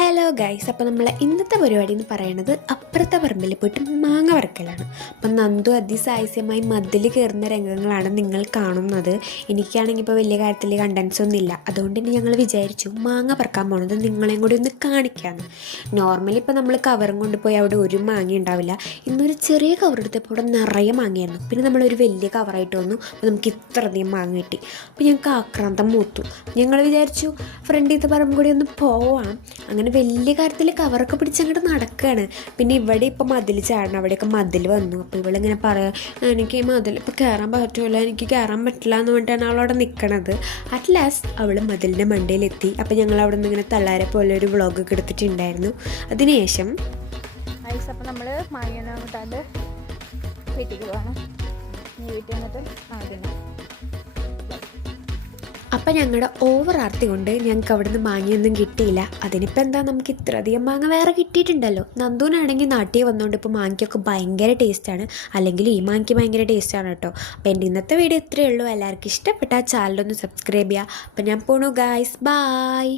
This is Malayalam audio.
ഹലോ ഗൈസ്, അപ്പോൾ നമ്മളെ ഇന്നത്തെ പരിപാടി എന്ന് പറയുന്നത് അപ്പുറത്തെ പറമ്പിൽ പോയിട്ട് മാങ്ങ വറക്കലാണ്. അപ്പം നന്ദു അതിസാഹസ്യമായി മതിൽ കയറുന്ന രംഗങ്ങളാണ് നിങ്ങൾ കാണുന്നത്. എനിക്കാണെങ്കിൽ ഇപ്പോൾ വലിയ കാര്യത്തിൽ കണ്ടൻസ് ഒന്നും ഇല്ല, അതുകൊണ്ട് തന്നെ ഞങ്ങൾ വിചാരിച്ചു മാങ്ങ പറക്കാൻ പോകുന്നത് നിങ്ങളെയും കൂടി ഒന്ന് കാണിക്കാമെന്ന്. നോർമലി ഇപ്പോൾ നമ്മൾ കവറും കൊണ്ടുപോയി അവിടെ ഒരു മാങ്ങ ഉണ്ടാവില്ല. ഇന്നൊരു ചെറിയ കവർ എടുത്തപ്പോൾ അവിടെ നിറയെ മാങ്ങയായിരുന്നു. പിന്നെ നമ്മളൊരു വലിയ കവറായിട്ട് വന്നു, അപ്പോൾ നമുക്ക് ഇത്രയധികം മാങ്ങ കിട്ടി. അപ്പോൾ ഞങ്ങൾക്ക് ആക്രാന്തം മൂത്തു. ഞങ്ങൾ വിചാരിച്ചു ഫ്രണ്ടിലത്തെ പറമ്പ് കൂടി ഒന്ന് പോവാം. അങ്ങനെ വലിയ കാര്യത്തിൽ കവറൊക്കെ പിടിച്ചങ്ങോട്ട് നടക്കുകയാണ്. പിന്നെ ഇവിടെ ഇപ്പോൾ മതിൽ ചാടണം, അവിടെയൊക്കെ മതിൽ വന്നു. അപ്പോൾ ഇവളിങ്ങനെ പറയാം, എനിക്ക് ഈ മതിൽ ഇപ്പോൾ കയറാൻ പറ്റില്ല, എനിക്ക് കയറാൻ പറ്റില്ല എന്ന് പറഞ്ഞിട്ടാണ് അവളവിടെ നിൽക്കണത്. അറ്റ് ലാസ്റ്റ് അവൾ മതിലിൻ്റെ മണ്ടയിലെത്തി. അപ്പോൾ ഞങ്ങൾ അവിടെ നിന്ന് ഇങ്ങനെ തള്ളാരെ പോലെ ഒരു വ്ളോഗൊക്കെ എടുത്തിട്ടുണ്ടായിരുന്നു. അതിനുശേഷം അപ്പോൾ നമ്മൾ മാങ്ങ കിട്ടാണ്ട് വീട്ടിൽ പോകണം. വീട്ടിൽ വന്നിട്ട് മാങ്ങ. അപ്പം ഞങ്ങളുടെ ഓവർ ആർത്തി കൊണ്ട് ഞങ്ങൾക്ക് അവിടെ നിന്ന് മാങ്ങയൊന്നും കിട്ടിയില്ല. അതിനിപ്പോൾ എന്താ, നമുക്ക് ഇത്രയധികം മാങ്ങ വേറെ കിട്ടിയിട്ടുണ്ടല്ലോ. നന്ദൂനാണെങ്കിൽ നാട്ടിൽ വന്നുകൊണ്ട് ഇപ്പോൾ മാങ്ങയ്ക്കൊക്കെ ഭയങ്കര ടേസ്റ്റാണ്. അല്ലെങ്കിൽ ഈ മാങ്ങയ്ക്ക് ഭയങ്കര ടേസ്റ്റാണ് കേട്ടോ. അപ്പോൾ എൻ്റെ ഇന്നത്തെ വീഡിയോ ഇത്രയേ ഉള്ളൂ. എല്ലാവർക്കും ഇഷ്ടപ്പെട്ട ചാനലൊന്ന് സബ്സ്ക്രൈബ് ചെയ്യുക. അപ്പം ഞാൻ പോണു ഗായ്സ്, ബൈ.